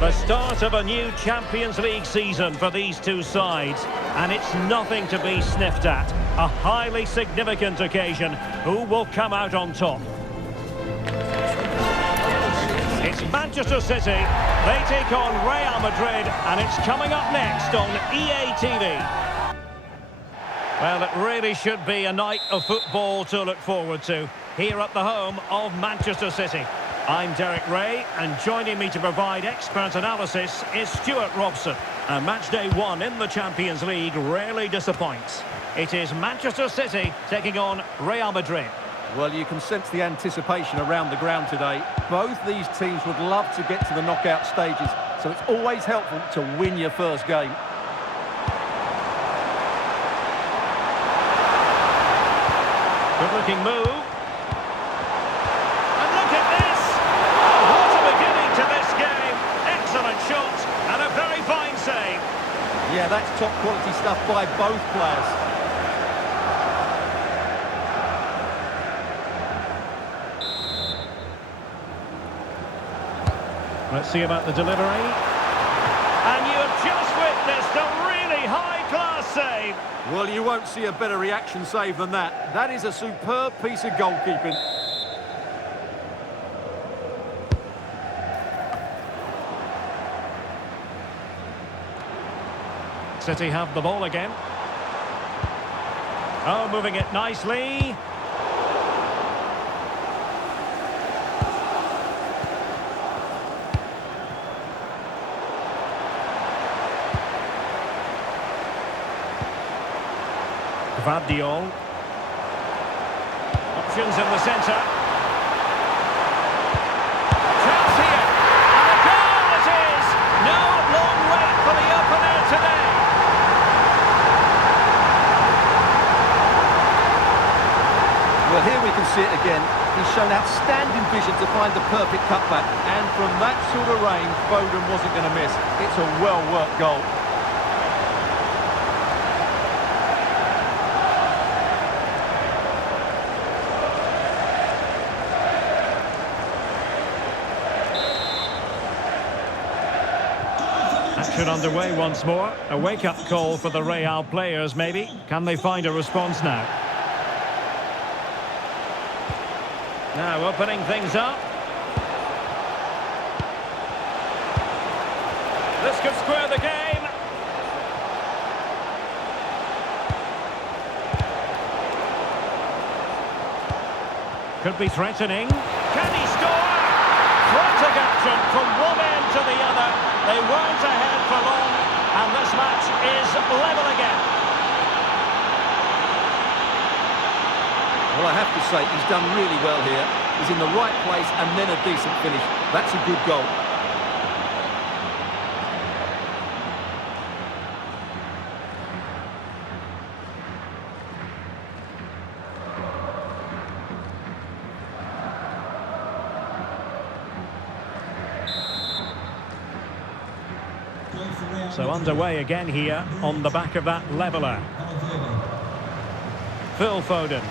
The start of a new Champions League season for these two sides, and it's nothing to be sniffed at. A highly significant occasion. Who will come out on top? It's Manchester City. They take on Real Madrid, and it's coming up next on EA TV. Well, it really should be a night of football to look forward to, here at the home of Manchester City. I'm Derek Ray, and joining me to provide expert analysis is Stuart Robson. And match day one in the Champions League rarely disappoints. It is Manchester City taking on Real Madrid. Well, you can sense the anticipation around the ground today. Both these teams would love to get to the knockout stages, so it's always helpful to win your first game. Good-looking move. And look at this! Oh, what a beginning to this game. Excellent shot and a very fine save. Yeah, that's top quality stuff by both players. Let's see about the delivery. And you have just witnessed a really high-class save. Well, you won't see a better reaction save than that. That is a superb piece of goalkeeping. City have the ball again. Oh, moving it nicely. Gvardiol. Options in the centre. Chance here. And a goal it is! No long wait for the opener today. Well, here we can see it again. He's shown outstanding vision to find the perfect cutback. And from that sort of range, Foden wasn't going to miss. It's a well-worked goal. Action underway once more. A wake-up call for the Real players, maybe. Can they find a response now? Now opening things up. This could square the game. Could be threatening. Can he score? Frantic action from one end to the other. They weren't ahead for long, and this match is level again. Well, I have to say, he's done really well here. He's in the right place and then a decent finish. That's a good goal. So underway again here on the back of that leveller. Phil Foden.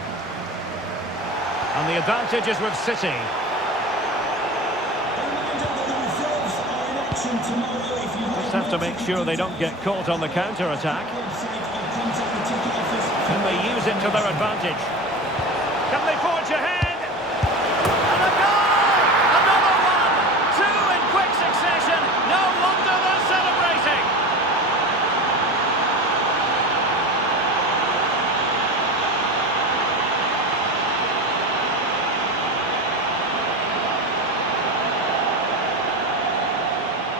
And the advantage is with City. Just have to make sure they don't get caught on the counter-attack. Can they use it to their advantage? Can they forge ahead? And a goal! Another one! Two in quick succession. No wonder they're celebrating.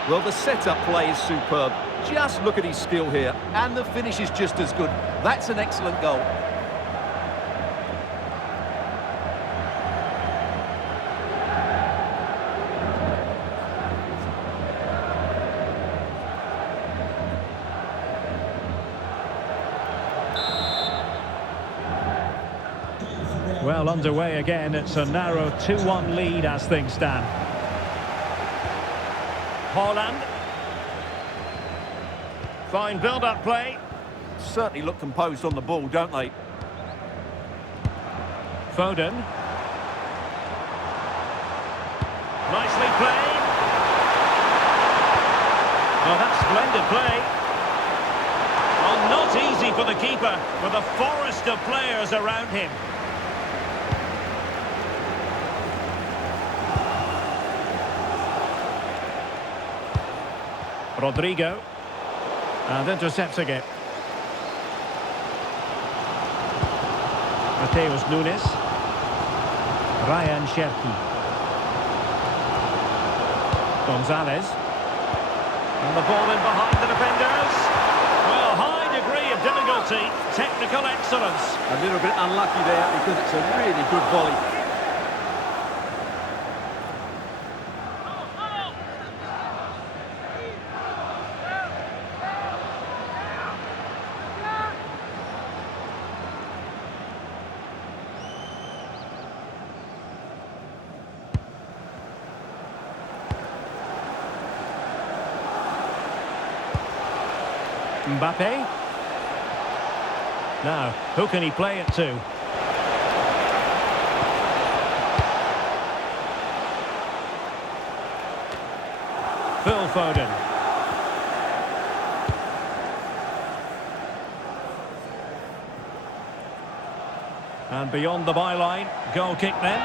Well, the setup play is superb. Just look at his skill here. And the finish is just as good. That's an excellent goal. Well, underway again. It's a narrow 2-1 lead as things stand. Haaland. Fine build-up play. Certainly look composed on the ball, don't they? Foden. Nicely played. Oh, that's splendid play. Well, not easy for the keeper, with a forest of players around him. Rodrigo. And intercepts again. Mateus Nunes. Ryan Cherki. Gonzalez. And the ball in behind the defenders. Well, high degree of difficulty. Technical excellence. A little bit unlucky there because it's a really good volley. Mbappe. Now, who can he play it to? Phil Foden. And beyond the byline, goal kick then.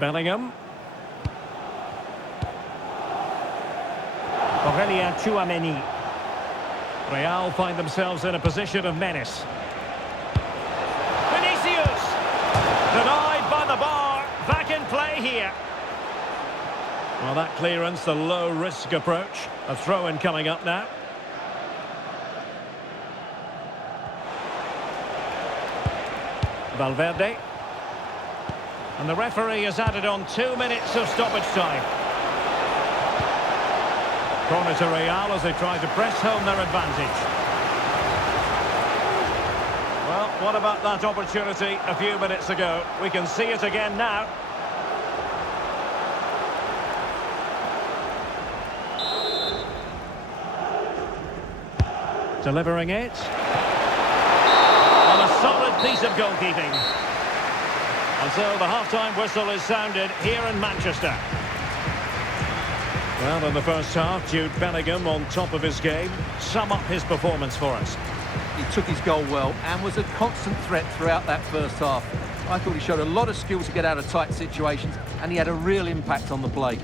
Bellingham. Aurelien Tchouameni. Real find themselves in a position of menace. Vinicius! Denied by the bar. Back in play here. Well, that clearance, the low-risk approach. A throw-in coming up now. Valverde. And the referee has added on 2 minutes of stoppage time. Corner to Real as they try to press home their advantage. Well, what about that opportunity a few minutes ago? We can see it again now. Delivering it. On a solid piece of goalkeeping. And so the half-time whistle is sounded here in Manchester. Well, in the first half, Jude Bellingham on top of his game. Sum up his performance for us. He took his goal well and was a constant threat throughout that first half. I thought he showed a lot of skill to get out of tight situations, and he had a real impact on the play.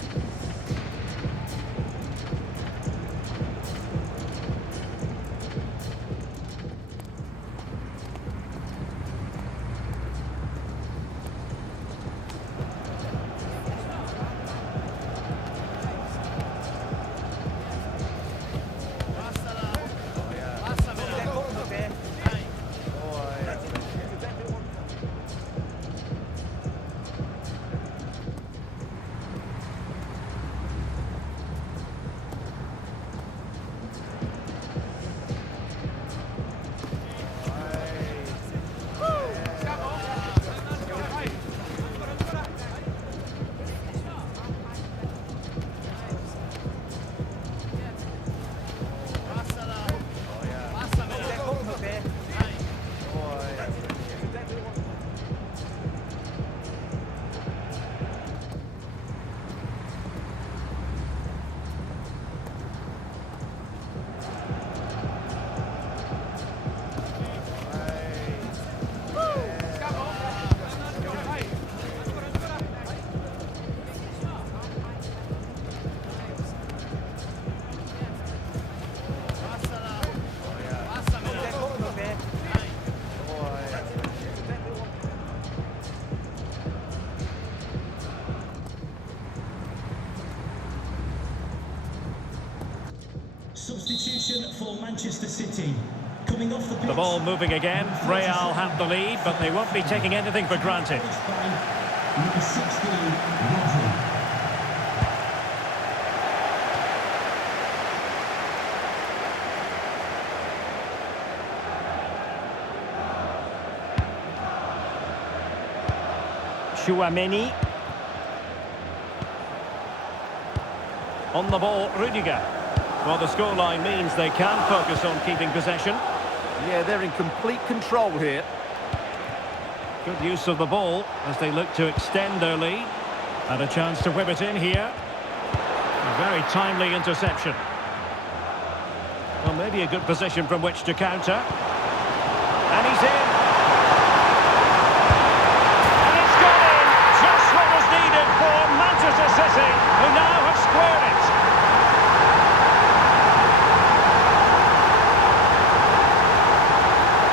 Substitution for Manchester City. Coming off the pitch. The ball moving again. Real have the lead, but they won't be taking anything for granted. Number 16, Rodri. Chouameni. On the ball, Rudiger. Well, the scoreline means they can focus on keeping possession. Yeah, they're in complete control here. Good use of the ball as they look to extend their lead. And a chance to whip it in here. A very timely interception. Well, maybe a good position from which to counter. And he's in. And it's gone in. Just what was needed for Manchester City, who now have squared it.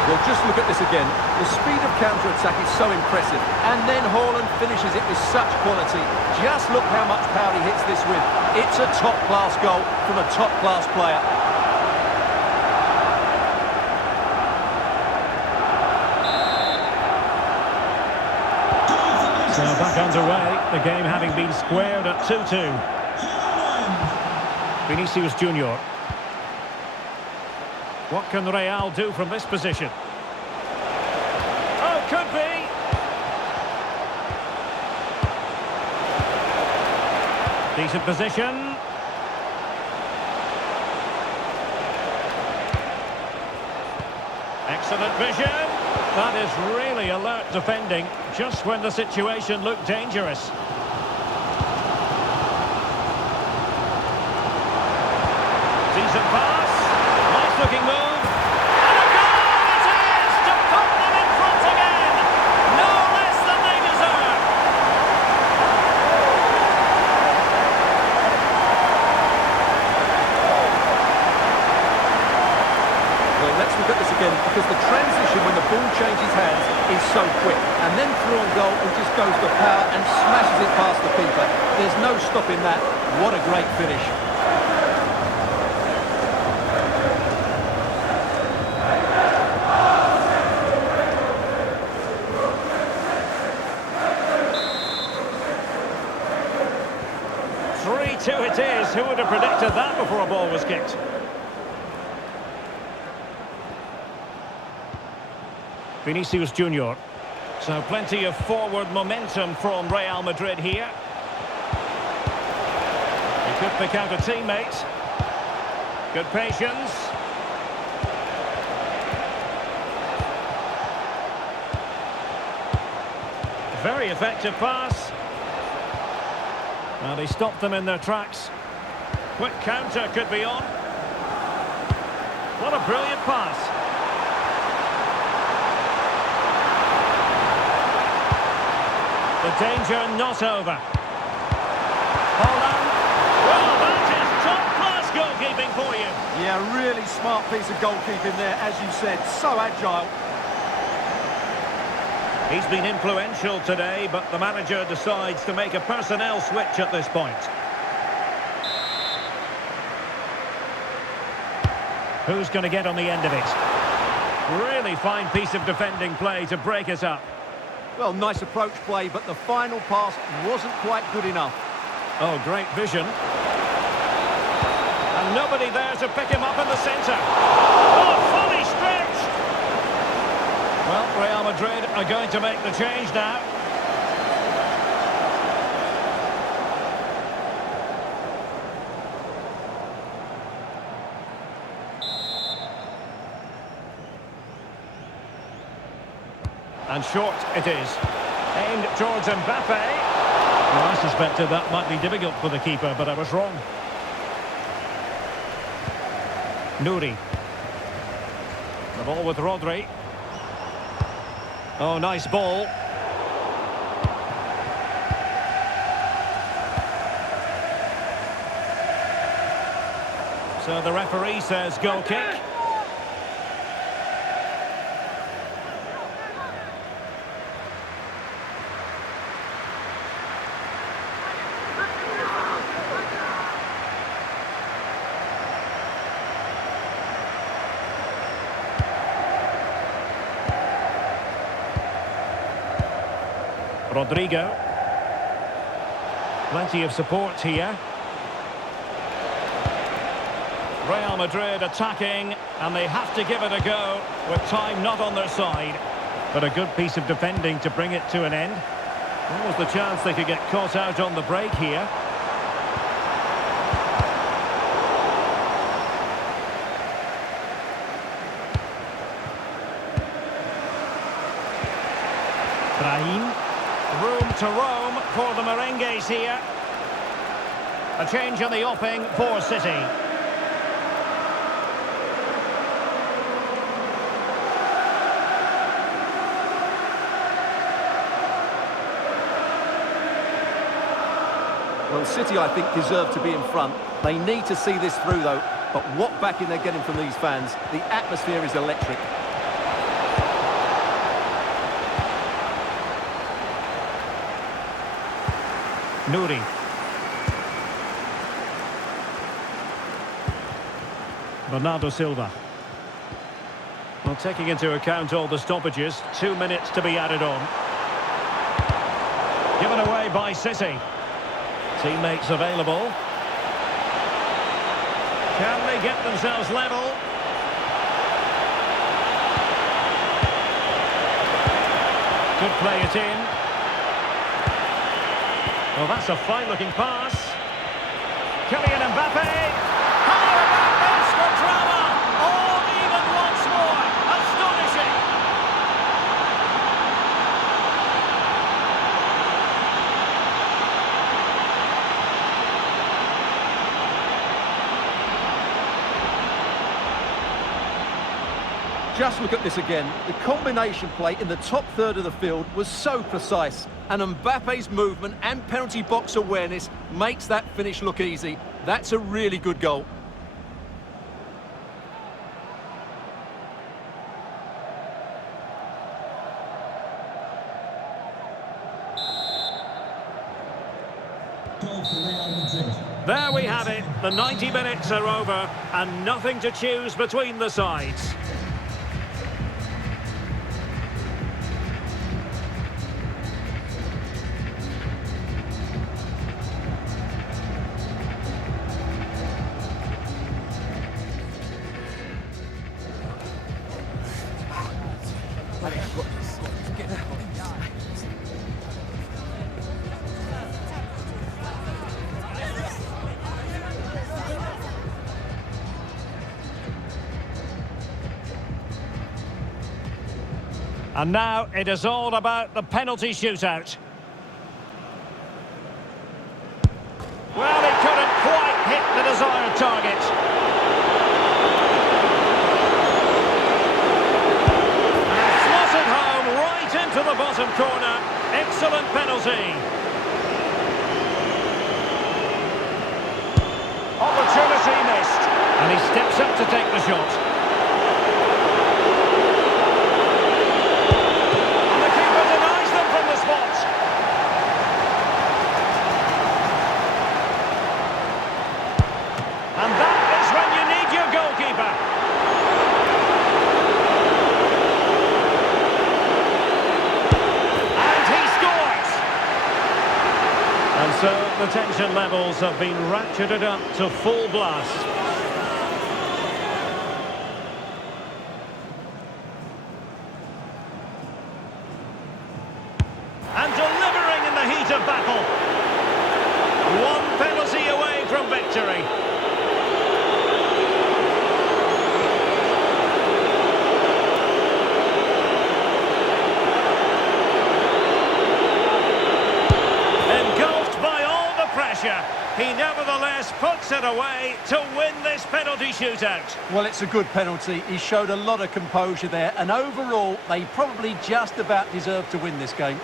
Well, just look at this again. The speed of counter-attack is so impressive. And then Haaland finishes it with such quality. Just look how much power he hits this with. It's a top-class goal from a top-class player. So back underway, the game having been squared at 2-2. Vinicius Junior. What can Real do from this position? Oh, could be! Decent position. Excellent vision. That is really alert defending, just when the situation looked dangerous. Decent pass. Nice looking move. And a goal it is to put them in front again. No less than they deserve. Well, let's look at this again, because the transition when the ball changes hands is so quick. And then through on goal, he just goes to power and smashes it past the keeper. There's no stopping that. What a great finish. It is. Who would have predicted that before a ball was kicked? Vinicius Junior. So plenty of forward momentum from Real Madrid here. He could pick out a teammate. Good patience. Very effective pass. Well, they stopped them in their tracks. Quick counter could be on. What a brilliant pass. The danger not over. Haaland. Well, that is top-class goalkeeping for you. Yeah, really smart piece of goalkeeping there, as you said. So agile. He's been influential today, but the manager decides to make a personnel switch at this point. Who's going to get on the end of it? Really fine piece of defending play to break it up. Well, nice approach play, but the final pass wasn't quite good enough. Oh, great vision. And nobody there to pick him up in the centre. Oh, fully stretched. Well, Real Madrid are going to make the change now. And short it is. Aimed towards Mbappe. Well, I suspected that might be difficult for the keeper, but I was wrong. Nouri. The ball with Rodri. Oh, nice ball. So the referee says goal kick. Rodrigo. Plenty of support here. Real Madrid attacking, and they have to give it a go with time not on their side. But a good piece of defending to bring it to an end. What was the chance they could get caught out on the break here? Brahim. Room to roam for the Merengues here. A change in the offing for City. Well, City, I think, deserve to be in front. They need to see this through, though. But what backing they're getting from these fans. The atmosphere is electric. Nouri. Bernardo Silva. Well, taking into account all the stoppages, 2 minutes to be added on. Given away by City. Teammates available. Can they get themselves level? Could play it in. Well, that's a fine-looking pass. Kylian Mbappe. How about this for drama? All even once more. Astonishing. Just look at this again. The combination play in the top third of the field was so precise. And Mbappe's movement and penalty box awareness makes that finish look easy. That's a really good goal. Goal for Real Madrid. There we have it. The 90 minutes are over and nothing to choose between the sides. And now it is all about the penalty shootout. Well, he couldn't quite hit the desired target. And slotted home right into the bottom corner. Excellent penalty. Opportunity missed. And he steps up to take the shot. And that is when you need your goalkeeper. And he scores! And so the tension levels have been ratcheted up to full blast. And delivering in the heat of battle. One penalty away from victory. He nevertheless puts it away to win this penalty shootout. Well, it's a good penalty. He showed a lot of composure there, and overall, they probably just about deserved to win this game.